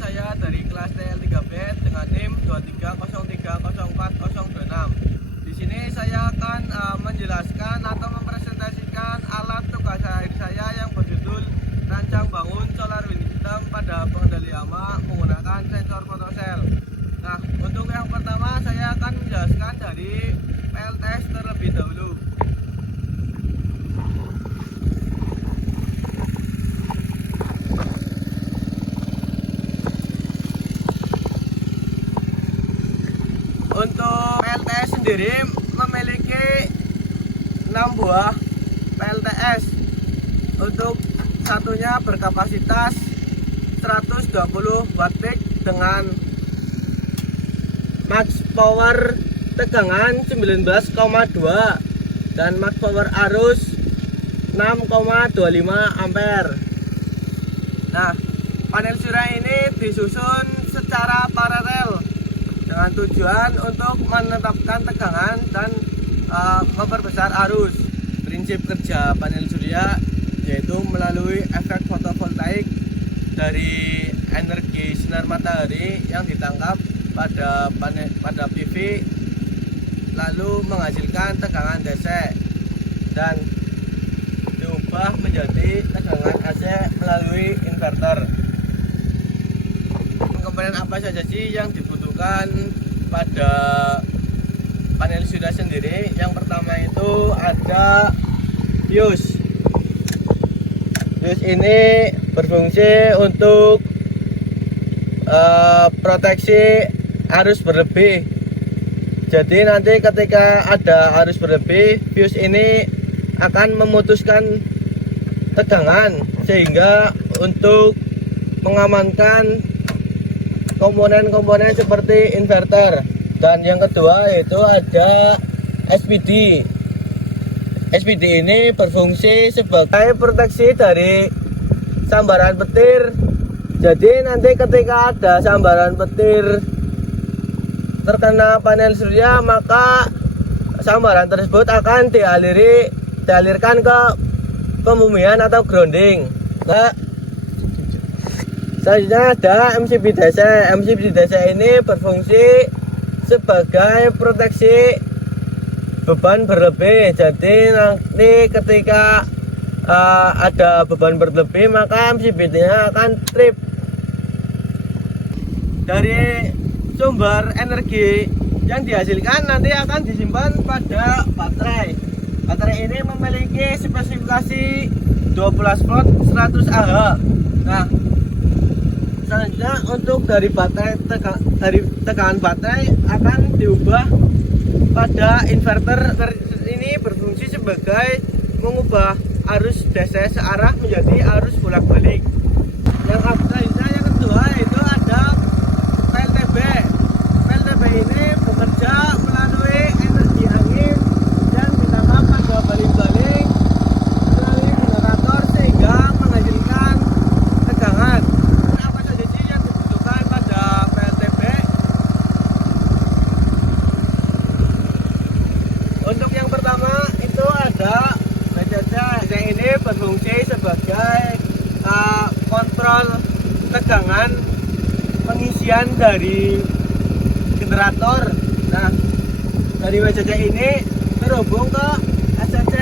saya dari kelas TL3B dengan NIM 230304026. Di sini saya akan menjelaskan atau mempresentasikan alat tugas akhir saya yang berjudul rancang bangun solar wind system pada pengendali hama menggunakan sensor photocell. Nah, untuk yang pertama saya akan menjelaskan dari PLTS terlebih dahulu. Untuk PLTS sendiri memiliki 6 buah PLTS. Untuk satunya berkapasitas 120 watt peak dengan max power tegangan 19,2 dan max power arus 6,25 ampere. Nah, panel surya ini disusun secara paralel dengan tujuan untuk menetapkan tegangan dan memperbesar arus. Prinsip kerja panel surya yaitu melalui efek fotovoltaik dari energi sinar matahari yang ditangkap pada PV, lalu menghasilkan tegangan DC dan diubah menjadi tegangan AC melalui inverter. Komponen apa saja sih yang dibutuhkan pada panel surya sendiri? Yang pertama itu ada fuse. Fuse ini berfungsi untuk proteksi arus berlebih. Jadi nanti ketika ada arus berlebih, fuse ini akan memutuskan tegangan sehingga untuk mengamankan komponen-komponen seperti inverter. Dan yang kedua yaitu ada SPD. SPD ini berfungsi sebagai proteksi dari sambaran petir. Jadi nanti ketika ada sambaran petir terkena panel surya, maka sambaran tersebut akan dialirkan ke pembumian atau grounding. Nah, selanjutnya ada MCB DC. MCB DC ini berfungsi sebagai proteksi beban berlebih. Jadi nanti ketika ada beban berlebih, maka MCB-nya akan trip. Dari sumber energi yang dihasilkan nanti akan disimpan pada baterai. Baterai ini memiliki spesifikasi 12 volt 100 Ah. Nah, selanjutnya untuk dari baterai tegangan baterai akan diubah pada inverter. Ini berfungsi sebagai mengubah arus DC searah menjadi arus bolak-balik. Yang selanjutnya yang kedua itu ada PLTB. PLTB ini bekerja melalui energi angin yang ditangkap pada baling-baling melalui generator sehingga menghasilkan tegangan. Apa saja sih yang dibutuhkan pada PLTB? Untuk yang pertama itu ada BCC. Yang ini berfungsi sebagai kontrol tegangan pengisian dari generator. Nah, dari WCC ini terhubung ke SCC.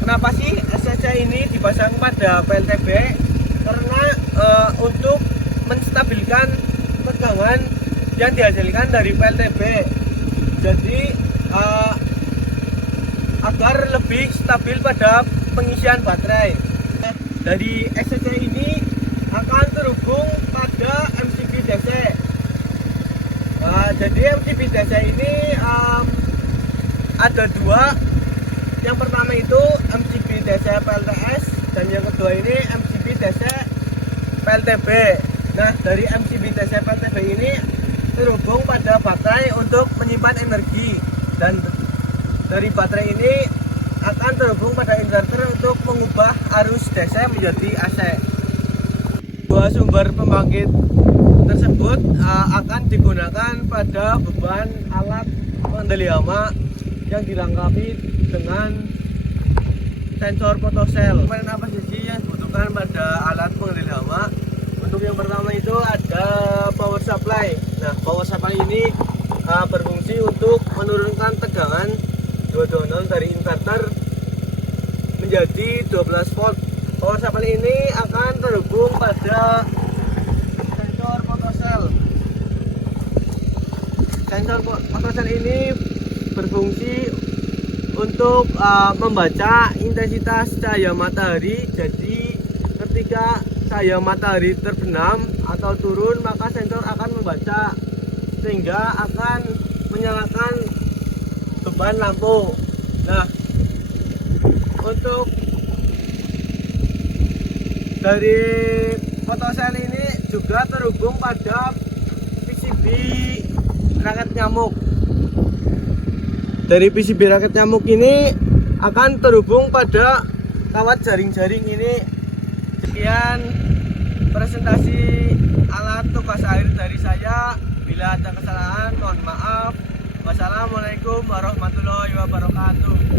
Kenapa sih SCC ini dipasang pada PLTB? Karena untuk menstabilkan tegangan yang dihasilkan dari PLTB. Jadi agar lebih stabil pada pengisian baterai. Dari SCC ini akan terhubung pada MCB DC. Jadi MCB DC ini ada dua. Yang pertama itu MCB DC PLTS dan yang kedua ini MCB DC PLTB. Nah, dari MCB DC PLTB ini terhubung pada baterai untuk menyimpan energi, dan dari baterai ini akan terhubung pada inverter untuk mengubah arus DC menjadi AC. Dua sumber pembangkit tersebut akan digunakan pada beban alat pengendali hama yang dilengkapi dengan sensor photocell. Komponen apa sih yang dibutuhkan pada alat pengendali hama? Untuk yang pertama itu ada power supply. Nah, power supply ini berfungsi untuk menurunkan tegangan 220 dari inverter menjadi 12 volt. Power supply ini akan terhubung pada sensor photocell. Sensor photocell ini berfungsi untuk membaca intensitas cahaya matahari. Jadi ketika cahaya matahari terbenam atau turun, maka sensor akan membaca sehingga akan menyalakan beban lampu. Nah, untuk dari photocell ini juga terhubung pada PCB raket nyamuk. Dari PCB raket nyamuk ini akan terhubung pada kawat jaring-jaring ini. Sekian presentasi alat tugas air dari saya. Bila ada kesalahan mohon maaf. Wassalamualaikum warahmatullahi wabarakatuh.